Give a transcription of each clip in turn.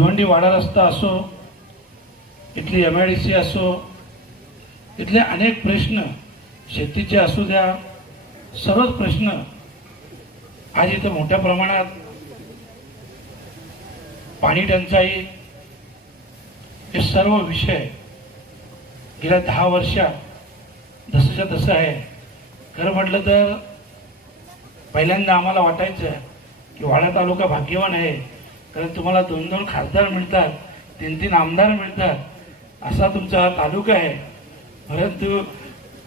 भिवंडी वाडा रस्ता असो इथली एम आय डी सी असो इथले अनेक प्रश्न शेतीचे असू द्या सर्वच प्रश्न आज इथं मोठ्या प्रमाणात पाणी टंचाई हे सर्व विषय गेल्या दहा वर्षात जसंच्या तसं आहे. खरं म्हटलं तर पहिल्यांदा आम्हाला वाटायचं की वाडा तालुका भाग्यवान आहे. कारण तुम्हाला दोन दोन खासदार मिळतात तीन तीन आमदार मिळतात. असा तुमचा तालुका आहे. परंतु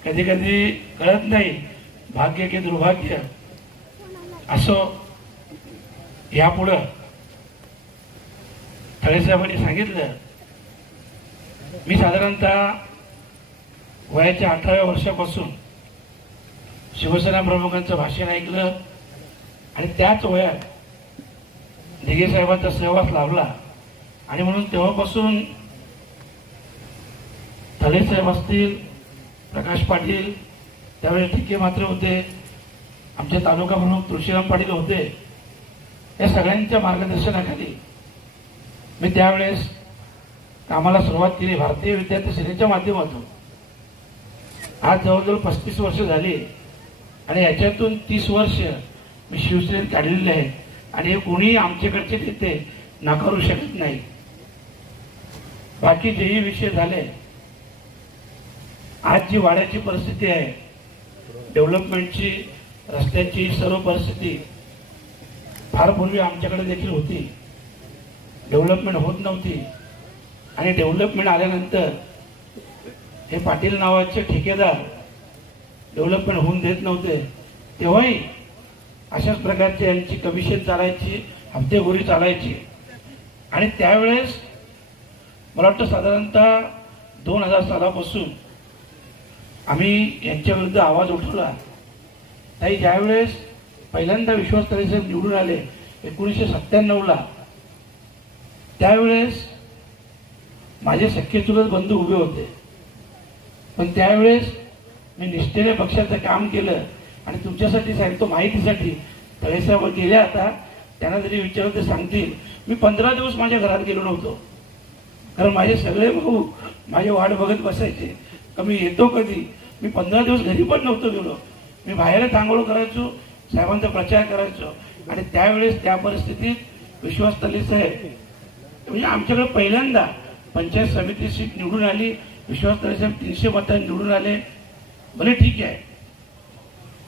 कधी कधी कळत नाही भाग्य की दुर्भाग्य. असो यापुढं साहेबांनी सांगितलं मी साधारणतः वयाच्या अठराव्या वर्षापासून शिवसेना प्रमुखांचं भाषण ऐकलं आणि त्याच वयात दिघे साहेबांचा सहवास लाभला. आणि म्हणून तेव्हापासून थले साहेब असतील प्रकाश पाटील त्यावेळेस ठिके मात्र होते आमचे तालुका प्रमुख तुळशीराम पाटील होते या सगळ्यांच्या मार्गदर्शनाखाली मी त्यावेळेस कामाला सुरुवात केली. भारतीय विद्यार्थी सेनेच्या माध्यमातून. आज जवळजवळ पस्तीस वर्ष झाली आणि याच्यातून तीस वर्ष मी शिवसेनेत काढलेले आहे. आणि हे आमच्याकडचे नेते नाकारू शकत नाही. बाकी जेही विषय झाले आज जी वाड्याची परिस्थिती आहे डेव्हलपमेंटची रस्त्याची सर्व परिस्थिती फार पूर्वी आमच्याकडे देखील होती. डेव्हलपमेंट होत नव्हती. आणि डेव्हलपमेंट आल्यानंतर हे पाटील नावाचे ठेकेदार डेव्हलपमेंट होऊन देत नव्हते. तेव्हाही अशाच प्रकारची यांची कमिशन चालायची हप्तेगोरी चालायची. आणि त्यावेळेस मला वाटतं साधारणतः दोन हजार सालापासून आम्ही यांच्याविरुद्ध आवाज उठवला. नाही ज्यावेळेस पहिल्यांदा विश्वास साहेब निवडून आले एकोणीसशे सत्त्याण्णवला त्यावेळेस माझे सख्खे चुलत बंधू उभे होते. पण त्यावेळेस मी निष्ठेने पक्षाचं काम केलं. आणि तुमच्यासाठी सांगतो माहितीसाठी तळेसाहेब गेले आता त्यांना जरी विचारलं ते सांगतील. मी पंधरा दिवस माझ्या घरात गेलो नव्हतो. कारण माझे सगळे भाऊ माझे वाट बघत बसायचे. का मी येतो कधी? मी पंधरा दिवस घरी पण नव्हतो गेलो. मी बाहेर आंघोळ करायचो साहेबांचा प्रचार करायचो. आणि त्यावेळेस त्या परिस्थितीत विश्वास तली साहेब म्हणजे आमच्याकडे पहिल्यांदा पंचायत समिती सीट निवडून आली. विश्वास तळे साहेब तीनशे मतांनी निवडून आले. भले ठीक आहे.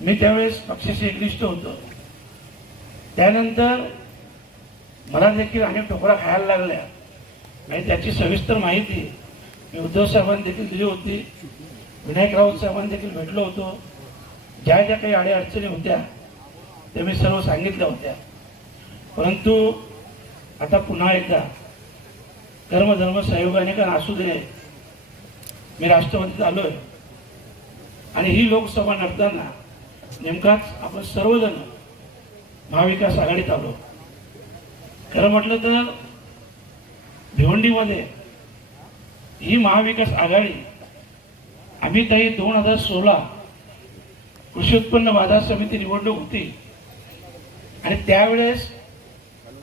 मी त्यावेळेस पक्षाशी एकनिष्ठ होतो. त्यानंतर मला देखील अनेक ठोकरा खायला लागल्या. आणि त्याची सविस्तर माहिती मी उद्धव साहेबांनी देखील दिली होती. विनायक राऊत साहेबांनी देखील भेटलो होतो. ज्या ज्या काही अडीअडचणी होत्या त्या मी सर्व सांगितल्या होत्या. परंतु आता पुन्हा एकदा कर्मधर्म सहयोगाने का असू दे मी राष्ट्रवादीत आलोय. आणि ही लोकसभा नडताना नेमकाच आपण सर्वजण महाविकास आघाडीत आलो. खरं म्हटलं तर भिवंडीमध्ये ही महाविकास आघाडी आम्ही काही दोन हजार सोळा कृषी उत्पन्न बाजार समिती निवडणूक होती. आणि त्यावेळेस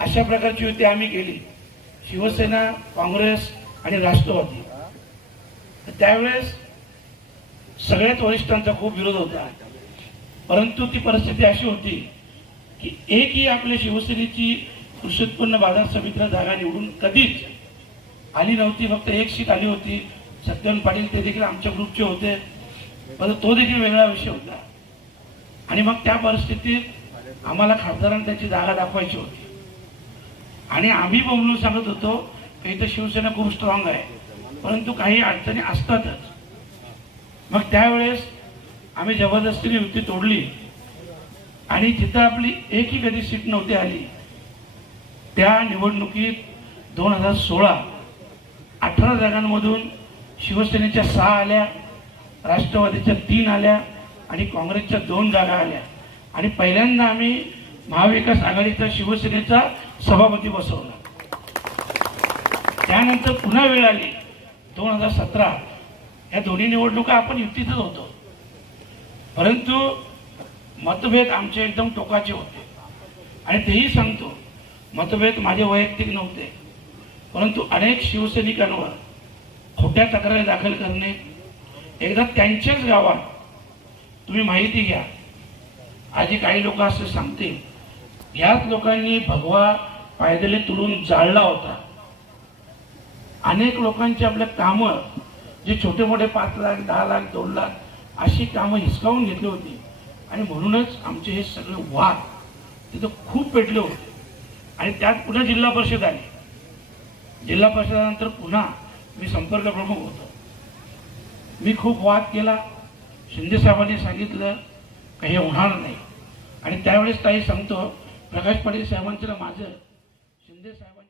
अशा प्रकारची युती आम्ही केली. शिवसेना काँग्रेस आणि राष्ट्रवादी. त्यावेळेस सगळ्याच वरिष्ठांचा खूप विरोध होता. परंतु ती परिस्थिती अशी होती की एकही आपल्या शिवसेनेची कृषी उत्पन्न बाजार समितीला जागा निवडून कधीच आली नव्हती फक्त एक सीट आली होती. सत्यन पाटील ते देखील आमच्या ग्रुपचे होते. परंतु तो देखील वेगळा विषय होता. आणि मग त्या परिस्थितीत आम्हाला खासदारांना त्याची जागा दाखवायची होती. आणि आम्ही बोलून सांगत होतो की इथं शिवसेना खूप स्ट्रॉंग आहे परंतु काही अडचणी असतातच. मग त्यावेळेस आम्ही जबरदस्तीने युती तोडली. आणि जिथं आपली एकही कधी सीट नव्हती आली त्या निवडणुकीत दोन हजार सोळा अठरा जागांमधून शिवसेनेच्या सहा आल्या राष्ट्रवादीच्या तीन आल्या आणि काँग्रेसच्या दोन जागा आल्या. आणि पहिल्यांदा आम्ही महाविकास आघाडीचा शिवसेनेचा सभापती बसवला. त्यानंतर पुन्हा वेळ आली दोन हजार सतरा. या दोन्ही निवडणुका आपण युतीतच होतो. परंतु मतभेद आमचे एकदम टोकाचे होते. आणि तेही सांगतो मतभेद माझे वैयक्तिक नव्हते. परंतु अनेक शिवसैनिकांवर खोट्या तक्रारी दाखल करणे एकदा त्यांच्याच गावात तुम्ही माहिती घ्या. आधी काही लोक असं सांगतील याच लोकांनी भगवा पायदले तुडून जाळला होता. अनेक लोकांची आपल्या कामं जे छोटे मोठे पाच लाख दहा लाख दोन लाख अशी कामं हिसकावून घेतली होती. आणि म्हणूनच आमचे हे सगळे वाद तिथं खूप पेटले होते. आणि त्यात पुन्हा जिल्हा परिषद आली. जिल्हा परिषदानंतर पुन्हा मी संपर्क प्रमुख होतो. मी खूप वाद केला. शिंदे साहेबांनी सांगितलं का हे होणार नाही. आणि त्यावेळेस ताई सांगतो प्रकाश पाटील साहेबांचं माझं शिंदे साहेबांनी